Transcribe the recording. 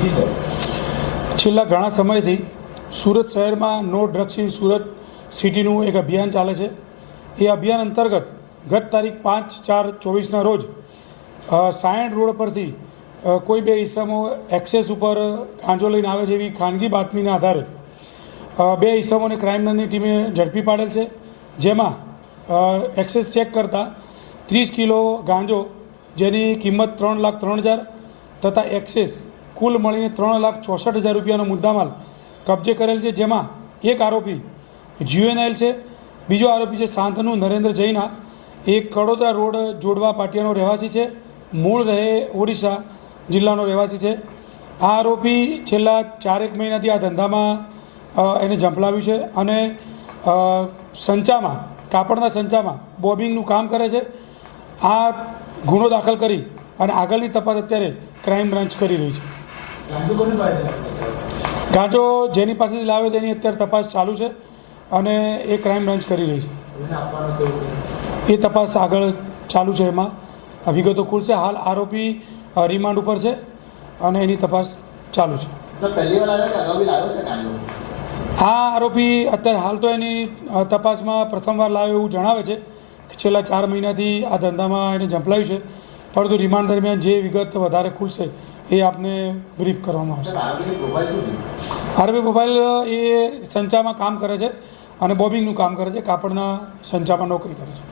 જી sir, છેલ્લા ઘણા સમયથી સુરત શહેરમાં નો ડ્રગ્સ ઇન સુરત સિટીનું એક અભિયાન ચાલે છે. એ અભિયાન અંતર્ગત ગત તારીખ 5/4/24ના રોજ સાયણ રોડ પરથી કોઈ બે ઈસમો એક્સેસ ઉપર ગાંજો લઈને આવે છે એવી ખાનગી બાતમીના આધારે બે ઈસમોને ક્રાઇમ બ્રાન્ચની ટીમે ઝડપી પાડેલ છે. જેમાં એક્સેસ ચેક કરતાં 30 કિલો ગાંજો જેની કિંમત 3,03,000 તથા એક્સેસ કુલ મળીને 3,64,000 રૂપિયાનો મુદ્દામાલ કબજે કરેલ છે. જેમાં એક આરોપી જ્યુએનઆઈલ છે, બીજો આરોપી છે શાંતનુ નરેન્દ્ર જૈના, એક કડોદરા રોડ જોડવા પાટિયાનો રહેવાસી છે, મૂળ રહે ઓડિશા જિલ્લાનો રહેવાસી છે. આ આરોપી છેલ્લા 4 મહિનાથી આ ધંધામાં એને ઝંપલાવ્યું છે અને સંચામાં કાપડના સંચામાં બોબિંગનું કામ કરે છે. આ ગુનો દાખલ કરી અને આગળની તપાસ અત્યારે ક્રાઇમ બ્રાન્ચ કરી રહી છે. ગાંજો જેની પાસેથી લાવે તેની અત્યારે તપાસ ચાલુ છે અને એ ક્રાઇમ બ્રાન્ચ કરી રહી છે. એ તપાસ આગળ ચાલુ છે, એમાં વિગતો ખુલશે. હાલ આરોપી રિમાન્ડ ઉપર છે અને એની તપાસ ચાલુ છે. આ આરોપી અત્યારે હાલ તો એની તપાસમાં પ્રથમવાર લાવ્યો એવું જણાવે છે કે છેલ્લા 4 મહિનાથી આ ધંધામાં એને ઝંપલાવ્યું છે, પરંતુ રિમાન્ડ દરમિયાન જે વિગત વધારે ખુલશે એ આપને બ્રીફ કરવામાં આવશે. આરોપી પ્રોફાઇલ એ સંચામાં કામ કરે છે અને બોબિંગનું કામ કરે છે, કાપડના સંચામાં નોકરી કરે છે.